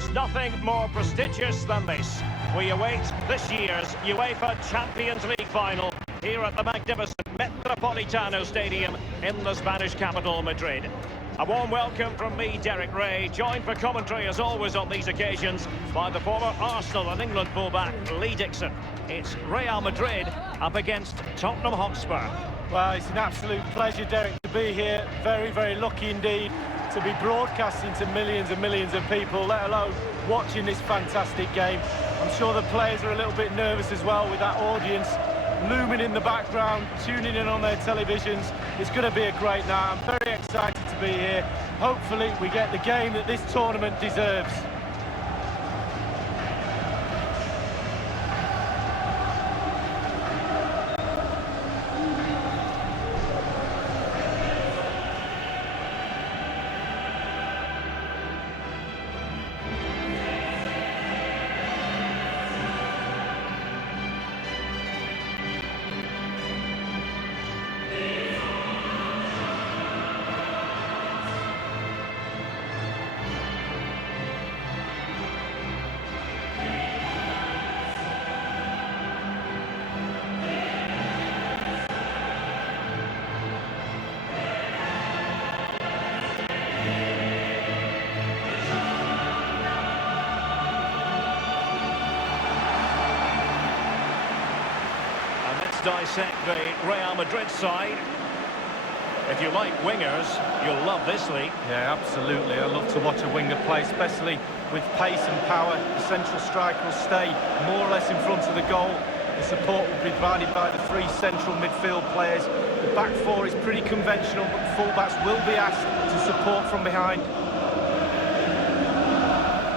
There's nothing more prestigious than this. We await this year's UEFA Champions League Final here at the magnificent Metropolitano Stadium in the Spanish capital, Madrid. A warm welcome from me, Derek Ray, joined for commentary as always on these occasions by the former Arsenal and England fullback Lee Dixon. It's Real Madrid up against Tottenham Hotspur. Well, it's an absolute pleasure, Derek, to be here. Very, very lucky indeed to be broadcasting to millions and millions of people, let alone watching this fantastic game. I'm sure the players are a little bit nervous as well with that audience looming in the background, tuning in on their televisions. It's going to be a great night. I'm very excited to be here. Hopefully we get the game that this tournament deserves. Dissect the Real Madrid side. If you like wingers, you'll love this league. Yeah, absolutely. I love to watch a winger play, especially with pace and power. The central striker will stay more or less in front of the goal. The support will be provided by the three central midfield players. The back four is pretty conventional, but the fullbacks will be asked to support from behind.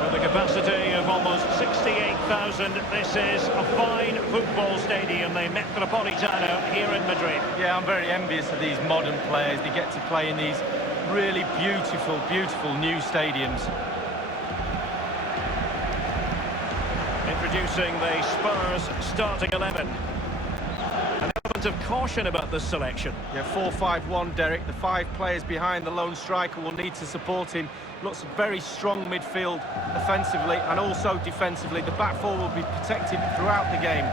With a capacity of almost 68,000, this is a fine football stadium, the Metropolitano here in Madrid. Yeah, I'm very envious of these modern players. They get to play in these really beautiful, beautiful new stadiums. Introducing the Spurs starting 11. An element of caution about this selection. Yeah, 4-5-1, Derek. The five players behind the lone striker will need to support him. Looks very strong midfield offensively and also defensively. The back four will be protected throughout the game.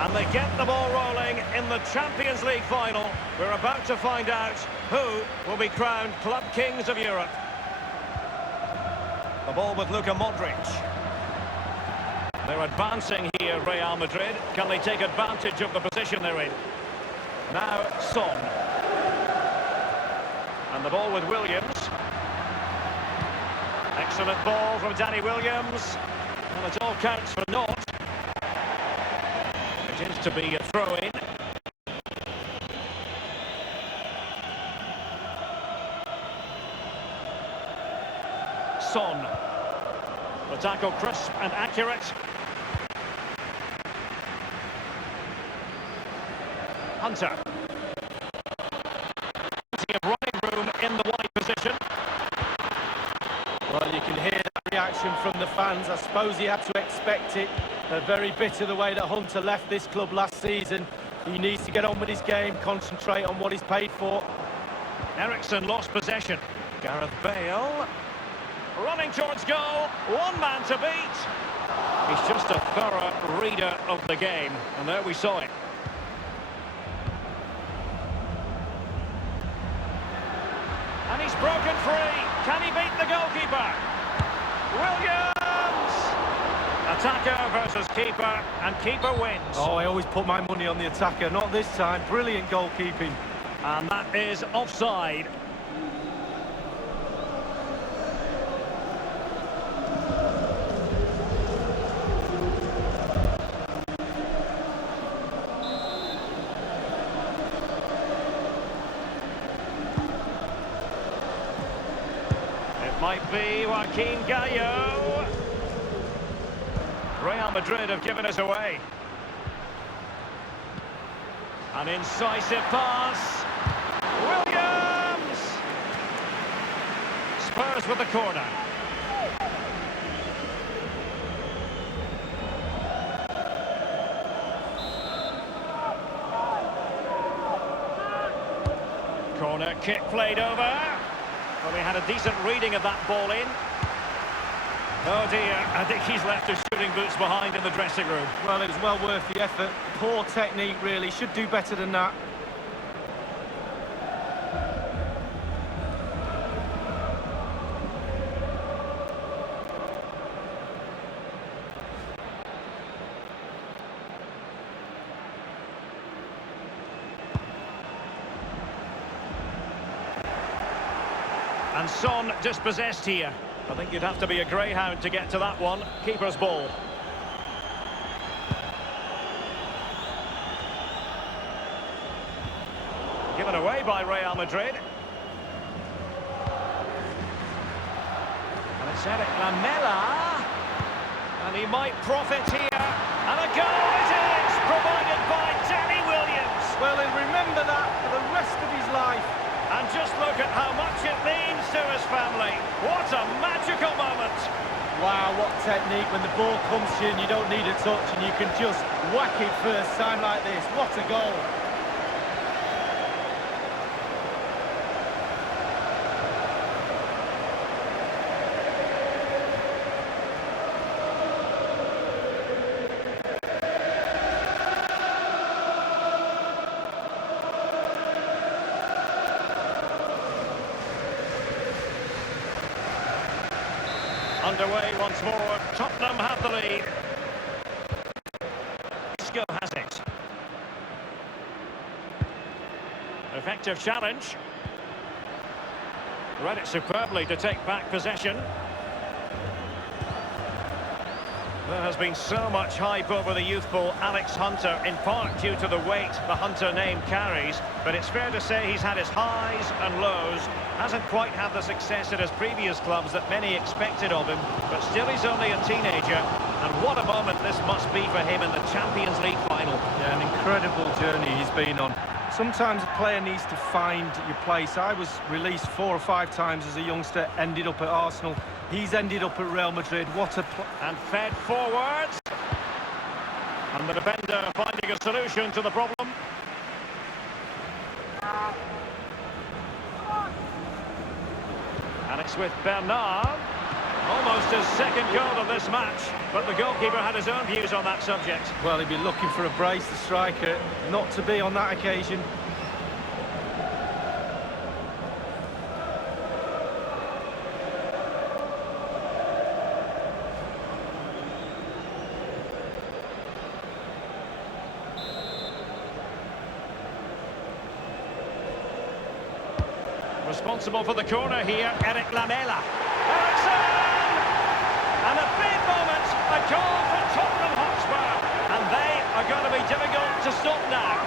And they get the ball rolling in the Champions League Final. We're about to find out who will be crowned Club Kings of Europe. The ball with Luka Modric. They're advancing here, Real Madrid. Can they take advantage of the position they're in? Now, Son. And the ball with Williams. Excellent ball from Danny Williams. And it all counts for naught. It is to be a throw-in. Son. The tackle crisp and accurate. Hunter. Plenty of running room in the wide position. Well, you can hear that reaction from the fans. I suppose he had to expect it. They're very bitter the way that Hunter left this club last season. He needs to get on with his game, concentrate on what he's paid for. Eriksen lost possession. Gareth Bale running towards goal. One man to beat. He's just a thorough reader of the game. And there we saw it. And he's broken free. Can he beat the goalkeeper? Williams! Attacker versus keeper, and keeper wins. Oh, I always put my money on the attacker. Not this time. Brilliant goalkeeping. And that is offside. Might be Joaquin Gallo. Real Madrid have given us away. An incisive pass. Williams! Spurs with the corner. Corner kick played over. Well, he had a decent reading of that ball in. Oh dear, I think he's left his shooting boots behind in the dressing room. Well, it was well worth the effort. Poor technique, really. Should do better than that. And Son dispossessed here. I think you'd have to be a greyhound to get to that one. Keeper's ball. Given away by Real Madrid. And it's Eric Lamela. And he might profit here. And a goal it is, provided by Danny Williams. Well, he'll remember that for the rest of his life. And just look at how much it means to his family. What a magical moment. Wow, what technique when the ball comes to you and you don't need a touch and you can just whack it first time like this. What a goal. Underway once more. Tottenham have the lead. Isco has it. Effective challenge. Read it superbly to take back possession. There has been so much hype over the youthful Alex Hunter, in part due to the weight the Hunter name carries, but it's fair to say he's had his highs and lows, hasn't quite had the success at his previous clubs that many expected of him, but still he's only a teenager, and what a moment this must be for him in the Champions League final. Yeah, an incredible journey he's been on. Sometimes a player needs to find your place. I was released 4 or 5 times as a youngster, ended up at Arsenal. He's ended up at Real Madrid. What a... And fed forwards. And the defender finding a solution to the problem. And it's with Bernard. Almost his second goal of this match. But the goalkeeper had his own views on that subject. Well, he'd be looking for a brace, the striker. Not to be on that occasion. Responsible for the corner here, Eric Lamela. Ericsson! And a big moment, a goal for Tottenham Hotspur. And they are going to be difficult to stop now.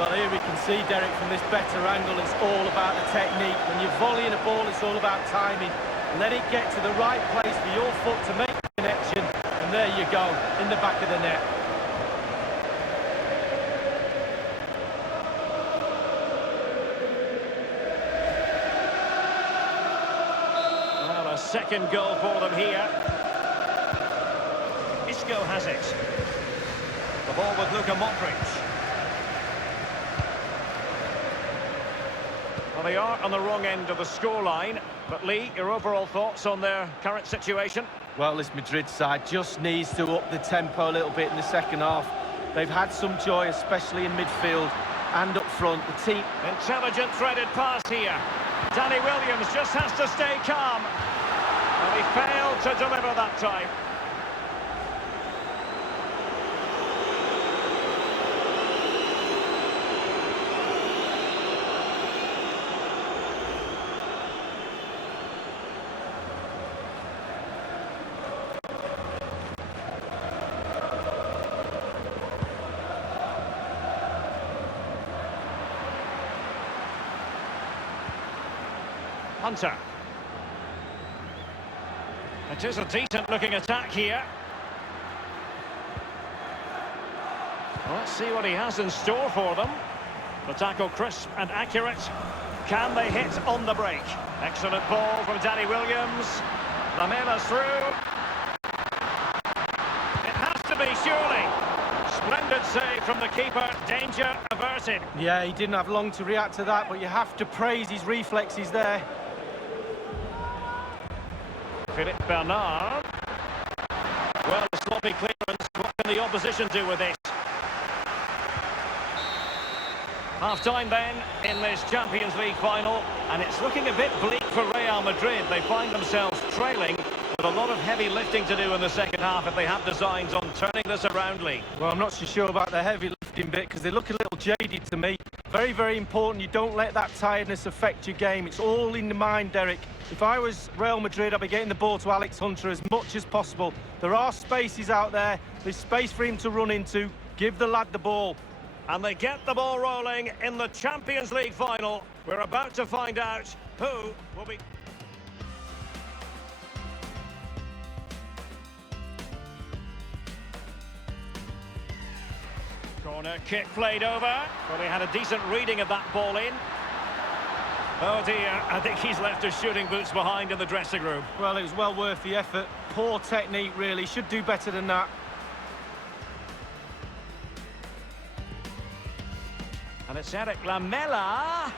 Well, here we can see, Derek, from this better angle, it's all about the technique. When you're volleying a ball, it's all about timing. Let it get to the right place for your foot to make the connection. And there you go, in the back of the net. Second goal for them here. Isco has it. The ball with Luka Modric. Well, they are on the wrong end of the scoreline. But Lee, your overall thoughts on their current situation? Well, this Madrid side just needs to up the tempo a little bit in the second half. They've had some joy, especially in midfield and up front. The team... Intelligent threaded pass here. Danny Williams just has to stay calm. And he failed to deliver that time. Hunter. It is a decent-looking attack here. Well, let's see what he has in store for them. The tackle crisp and accurate. Can they hit on the break? Excellent ball from Danny Williams. Lamela's through. It has to be, surely. Splendid save from the keeper, danger averted. Yeah, he didn't have long to react to that, but you have to praise his reflexes there. Philippe Bernard. Well, a sloppy clearance. What can the opposition do with this? Half-time then in this Champions League final, and it's looking a bit bleak for Real Madrid. They find themselves trailing with a lot of heavy lifting to do in the second half if they have designs on turning this around, Lee. Well, I'm not so sure about the heavy lifting bit because they look a little jaded to me. Very, very important you don't let that tiredness affect your game. It's all in the mind, Derek. If I was Real Madrid, I'd be getting the ball to Alex Hunter as much as possible. There are spaces out there. There's space for him to run into. Give the lad the ball. And they get the ball rolling in the Champions League final. We're about to find out who will be... Corner kick played over. Well, he had a decent reading of that ball in. Oh dear, I think he's left his shooting boots behind in the dressing room. Well, it was well worth the effort. Poor technique, really. Should do better than that. And it's Eric Lamela.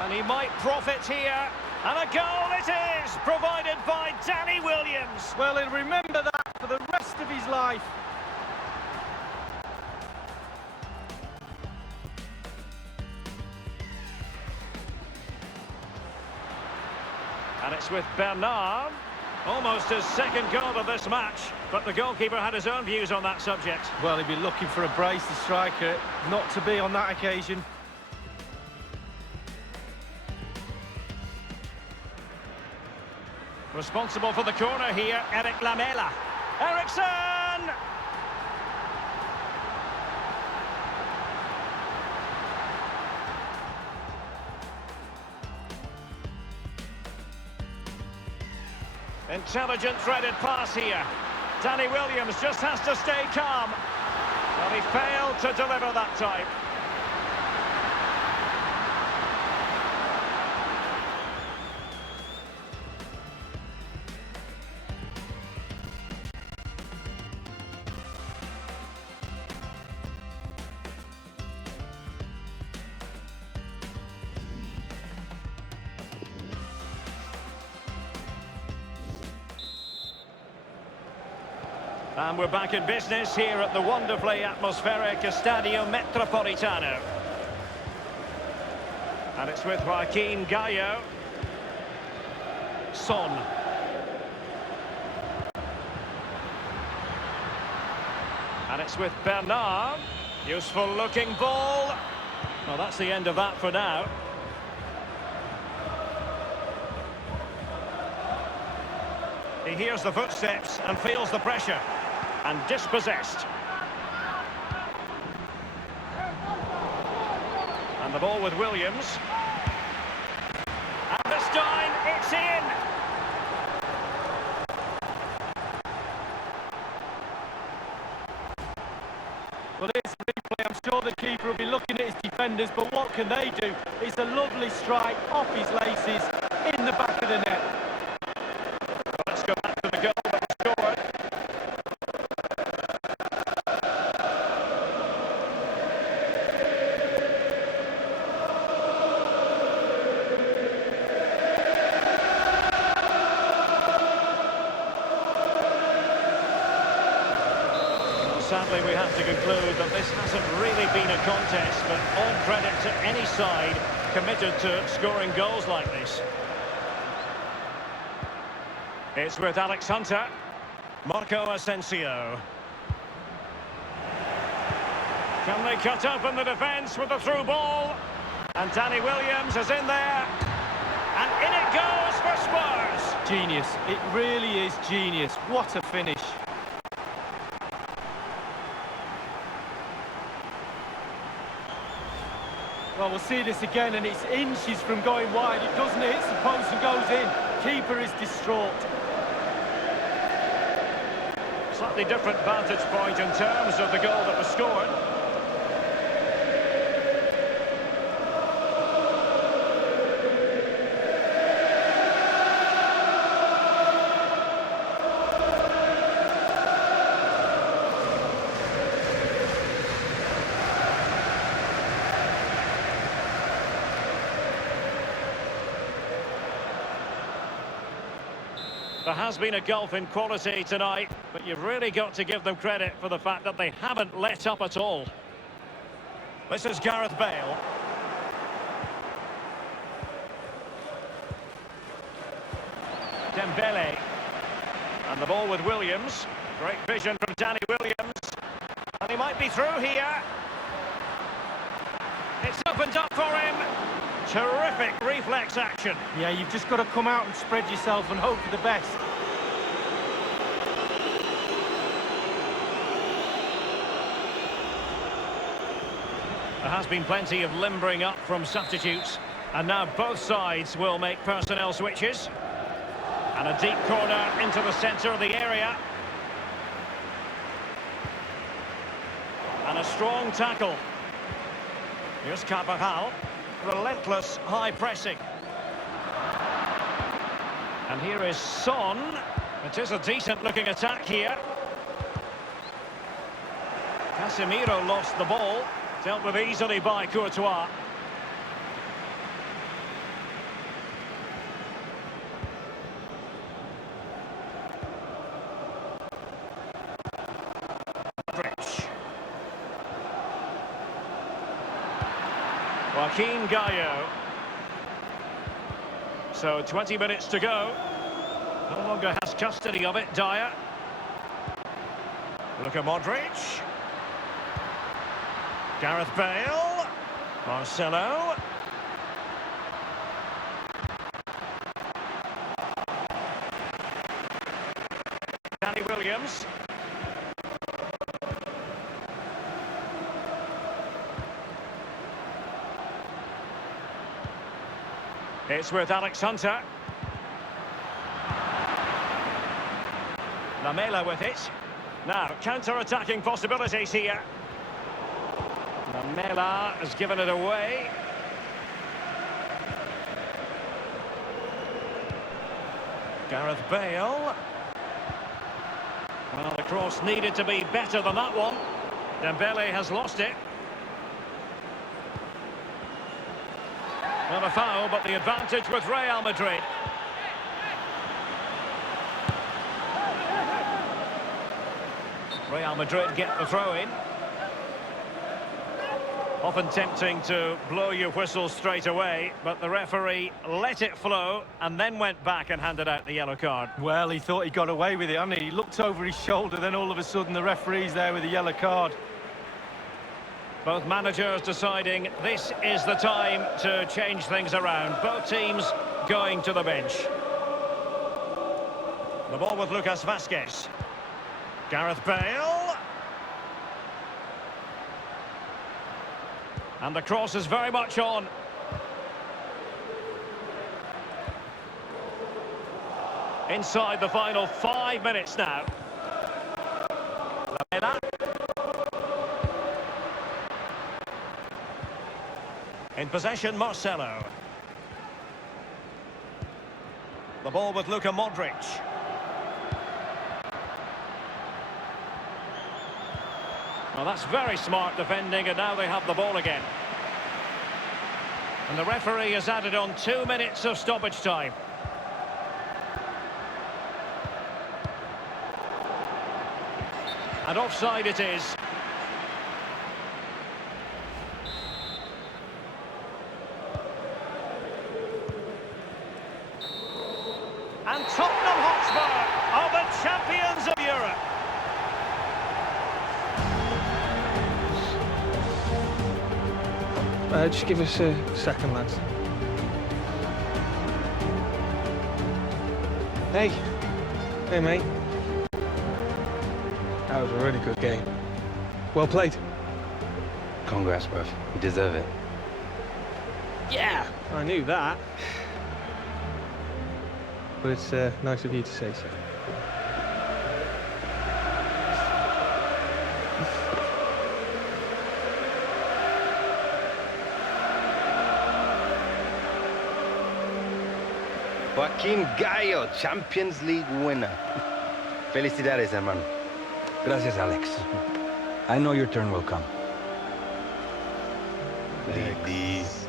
And he might profit here. And a goal it is, provided by Danny Williams. Well, he'll remember that for the rest of his life. And it's with Bernard. Almost his second goal of this match. But the goalkeeper had his own views on that subject. Well, he'd be looking for a brace, the striker. Not to be on that occasion. Responsible for the corner here, Eric Lamela. Eriksson! Intelligent threaded pass here. Danny Williams just has to stay calm. Well, he failed to deliver that time. And we're back in business here at the wonderfully atmospheric Estadio Metropolitano. And it's with Joaquin Gallo. Son. And it's with Bernard. Useful looking ball. Well, that's the end of that for now. He hears the footsteps and feels the pressure. And dispossessed. And the ball with Williams. And this time, it's in! Well, it's replay. I'm sure the keeper will be looking at his defenders, but what can they do? It's a lovely strike off his laces in the back of the net. Well, let's go back to the goal that was scored. Sadly, we have to conclude that this hasn't really been a contest, but all credit to any side committed to scoring goals like this. It's with Alex Hunter. Marco Asensio. Can they cut open the defence with a through ball? And Danny Williams is in there. And in it goes for Spurs. Genius. It really is genius. What a finish. Well, we'll see this again, and it's inches from going wide. It doesn't hit the post and goes in. Keeper is distraught. Slightly different vantage point in terms of the goal that was scored. There has been a gulf in quality tonight, but you've really got to give them credit for the fact that they haven't let up at all. This is Gareth Bale. Dembele. And the ball with Williams. Great vision from Danny Williams. And he might be through here. It's opened up for him. Terrific reflex action. Yeah, you've just got to come out and spread yourself and hope for the best. There has been plenty of limbering up from substitutes. And now both sides will make personnel switches. And a deep corner into the centre of the area. And a strong tackle. Here's Carvajal. Relentless high pressing. And here is Son. It is a decent looking attack here. Casemiro lost the ball. Dealt with easily by Courtois. Joaquin Gallo. So 20 minutes to go. No longer has custody of it, Dyer. Luka Modric. Gareth Bale. Marcelo. Danny Williams. It's with Alex Hunter. Lamela with it. Now, counter-attacking possibilities here. Lamela has given it away. Gareth Bale. Well, the cross needed to be better than that one. Dembele has lost it. Not a foul, but the advantage with Real Madrid. Real Madrid get the throw-in. Often tempting to blow your whistle straight away, but the referee let it flow and then went back and handed out the yellow card. Well, he thought he got away with it, hadn't he? He looked over his shoulder, then all of a sudden the referee's there with a yellow card. Both managers deciding this is the time to change things around. Both teams going to the bench. The ball with Lucas Vazquez. Gareth Bale. And the cross is very much on. Inside the final 5 minutes now. Lamela. In possession, Marcelo. The ball with Luka Modric. Well, that's very smart defending, and now they have the ball again. And the referee has added on 2 minutes of stoppage time. And offside it is. And Tottenham Hotspur are the champions of Europe. Just give us a second, lads. Hey. Hey, mate. That was a really good game. Well played. Congrats, bruv. You deserve it. Yeah, I knew that. But it's nice of you to say so. Joaquin Gallo, Champions League winner. Felicidades, hermano. Gracias, Alex. I know your turn will come. Ladies.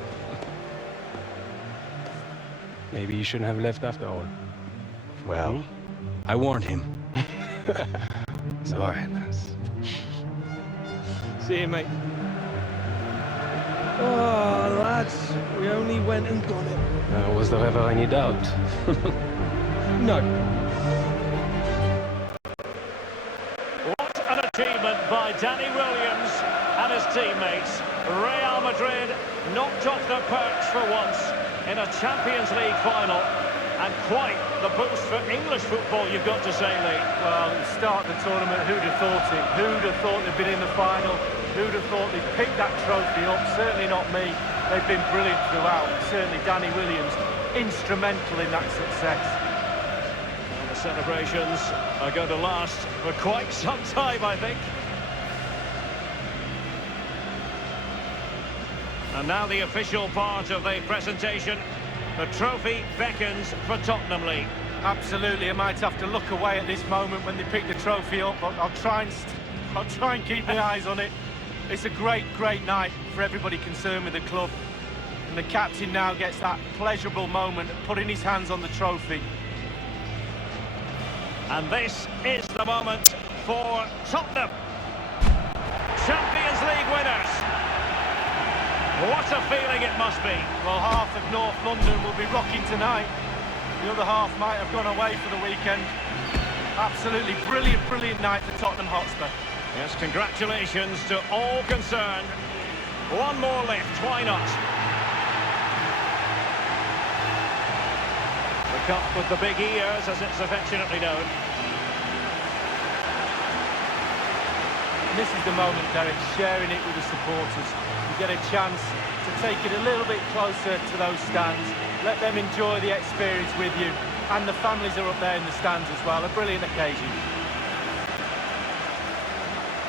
Maybe you shouldn't have left after all. Well, I warned him. It's all right, lads. See you, mate. Oh, lads, we only went and got it. Was there ever any doubt? No. What an achievement by Danny Williams and his teammates. Real Madrid knocked off their perch for once in a Champions League final. And quite the boost for English football, you've got to say, Lee. Well, at the start of the tournament, who'd have thought it? Who'd have thought they'd been in the final? Who'd have thought they'd picked that trophy up? Certainly not me. They've been brilliant throughout. Certainly Danny Williams, instrumental in that success. Well, the celebrations are going to last for quite some time, I think. And now the official part of the presentation. The trophy beckons for Tottenham, Lee. Absolutely, I might have to look away at this moment when they pick the trophy up, but I'll try and keep my eyes on it. It's a great night for everybody concerned with the club. And the captain now gets that pleasurable moment of putting his hands on the trophy. And this is the moment for Tottenham. Champions League winners. What a feeling it must be. Well, half of North London will be rocking tonight. The other half might have gone away for the weekend. Absolutely brilliant night for Tottenham Hotspur. Yes, congratulations to all concerned. One more lift, why not? The cup with the big ears, as it's affectionately known. And this is the moment, Derek, sharing it with the supporters. You get a chance to take it a little bit closer to those stands. Let them enjoy the experience with you. And the families are up there in the stands as well. A brilliant occasion.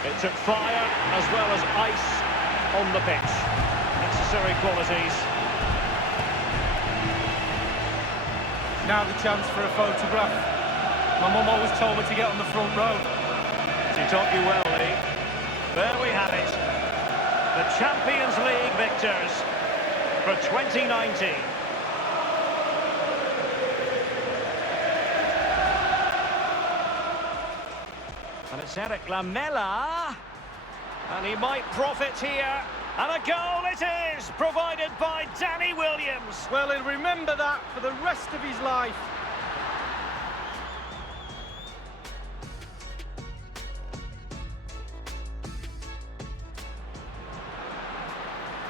It took fire as well as ice on the pitch. Necessary qualities. Now the chance for a photograph. My mum always told me to get on the front row. She taught you well, Lee. There we have it. The Champions League victors for 2019. And it's Eric Lamela. And he might profit here. And a goal it is, provided by Danny Williams. Well, he'll remember that for the rest of his life.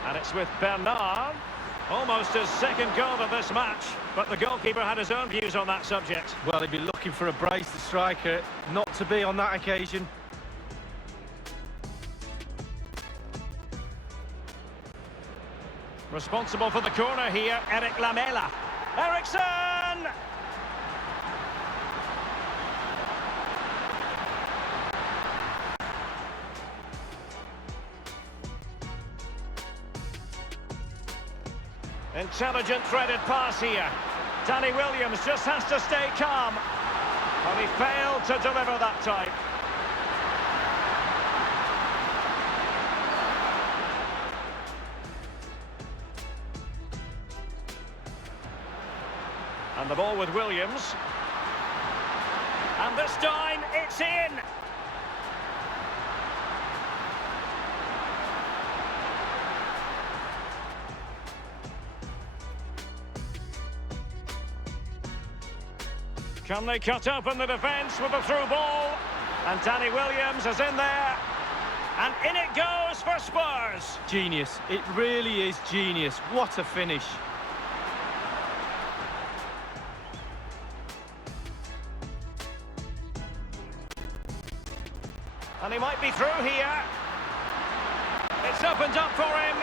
And it's with Bernard. Almost his second goal of this match. But the goalkeeper had his own views on that subject. Well, he'd be looking for a brace, the striker, not to be on that occasion. Responsible for the corner here, Eric Lamela. Eriksson! Intelligent threaded pass here. Danny Williams just has to stay calm. But he failed to deliver that time. And the ball with Williams. And this time, it's in! Can they cut open the defence with a through ball? And Danny Williams is in there. And in it goes for Spurs. Genius. It really is genius. What a finish. And he might be through here. It's opened up for him.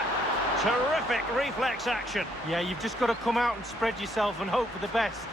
Terrific reflex action. Yeah, you've just got to come out and spread yourself and hope for the best.